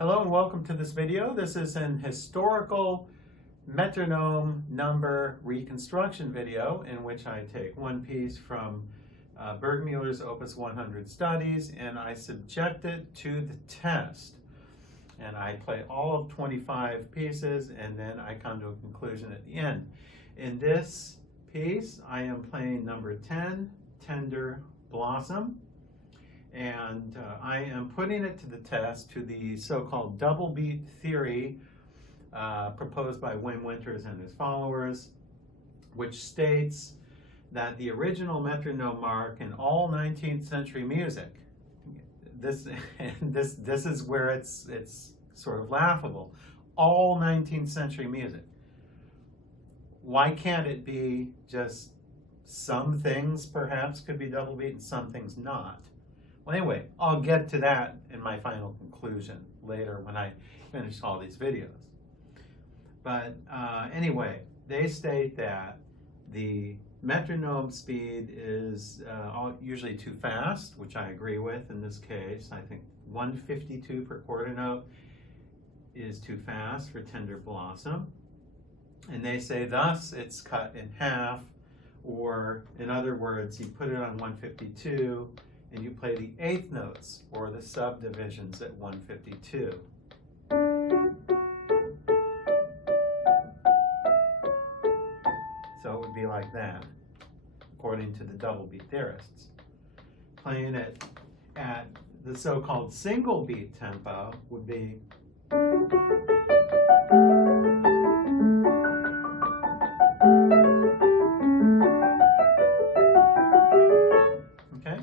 Hello and welcome to this video. This is an historical metronome number reconstruction video in which I take one piece from BURGMÜLLER's Opus 100 Studies and I subject it to the test. And I play all of 25 pieces and then I come to a conclusion at the end. In this piece, I am playing number 10, Tender Blossom. And I am putting it to the test to the so-called double beat theory proposed by Wim Winters and his followers, which states that the original metronome mark in all 19th century music, this is where it's sort of laughable, all 19th century music. Why can't it be just some things perhaps could be double beat and some things not? Well, anyway, I'll get to that in my final conclusion later when I finish all these videos. But anyway, they state that the metronome speed is usually too fast, which I agree with in this case. I think 152 per quarter note is too fast for Tender Blossom. And they say thus it's cut in half, or in other words, you put it on 152 and you play the eighth notes or the subdivisions at 152. So it would be like that, according to the double beat theorists. Playing it at the so-called single beat tempo would be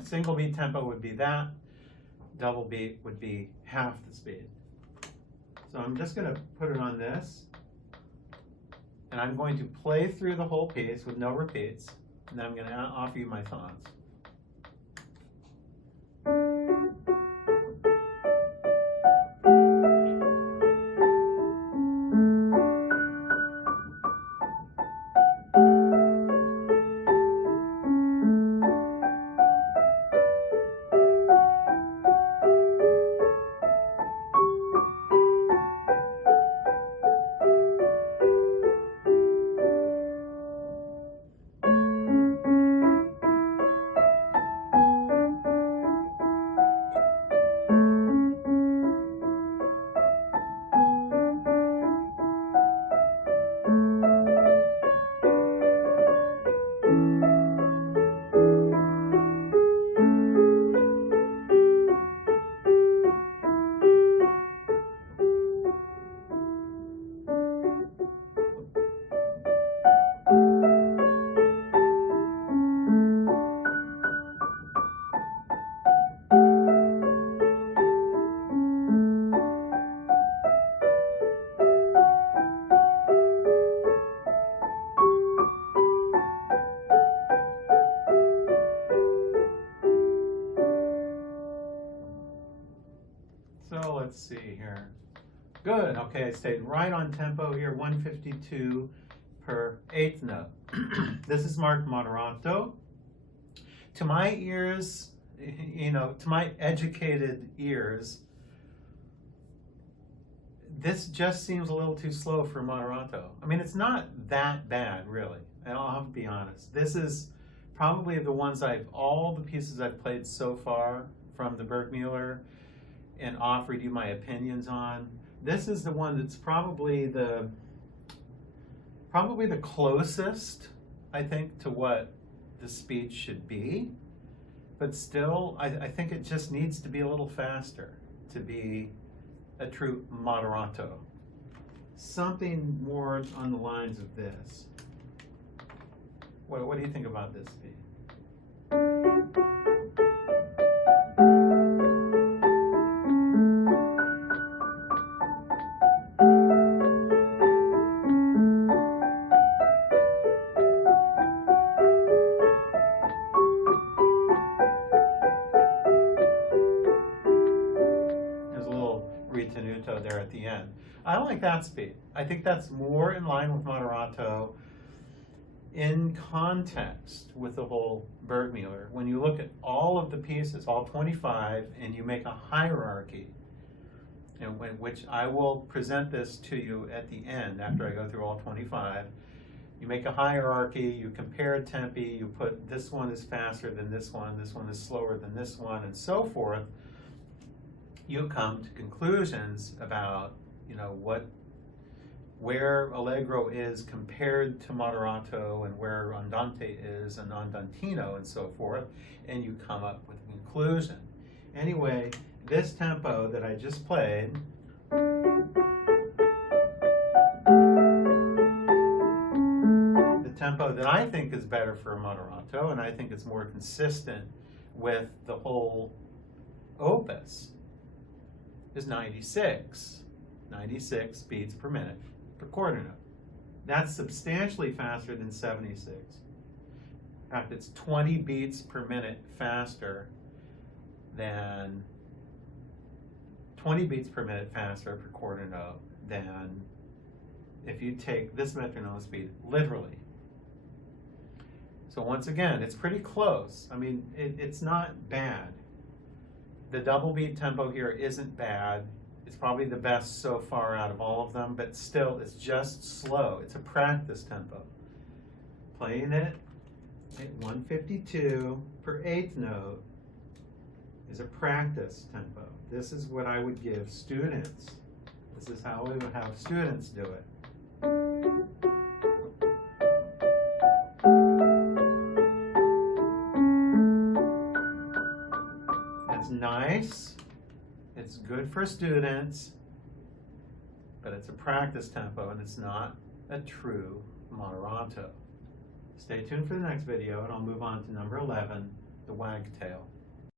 single beat tempo would be that, double beat would be half the speed. So I'm just going to put it on this, and I'm going to play through the whole piece with no repeats, and then I'm going to offer you my thoughts. So let's see here. Good, okay, I stayed right on tempo here, 152 per eighth note. This is marked moderato. To my ears, to my educated ears, this just seems a little too slow for moderato. I mean, it's not that bad, really. I'll have to be honest. This is probably the ones all the pieces I've played so far from the BURGMÜLLER and offered you my opinions on. This is the one that's probably the closest, I think, to what the speed should be. But still, I think it just needs to be a little faster to be a true moderato. Something more on the lines of this. What do you think about this speed? Ritenuto there at the end. I don't like that speed. I think that's more in line with moderato in context with the whole BURGMÜLLER. When you look at all of the pieces, all 25, and you make a hierarchy, and which I will present this to you at the end after I go through all 25. You make a hierarchy, you compare tempi, you put this one is faster than this one is slower than this one, and so forth. You come to conclusions about, you know, where allegro is compared to moderato and where andante is and andantino and so forth, and you come up with a conclusion. Anyway, this tempo that I just played, the tempo that I think is better for a moderato, and I think it's more consistent with the whole opus, is 96 beats per minute per quarter note. That's substantially faster than 76. In fact, it's 20 beats per minute faster than 20 beats per minute faster per quarter note than if you take this metronome speed literally. So once again, it's pretty close. I mean, it's not bad. The double beat tempo here isn't bad. It's probably the best so far out of all of them, but still, it's just slow. It's a practice tempo. Playing it at 152 per eighth note is a practice tempo. This is what I would give students. This is how we would have students do it. It's nice. It's good for students, but it's a practice tempo and it's not a true moderato. Stay tuned for the next video and I'll move on to number 11, the wagtail.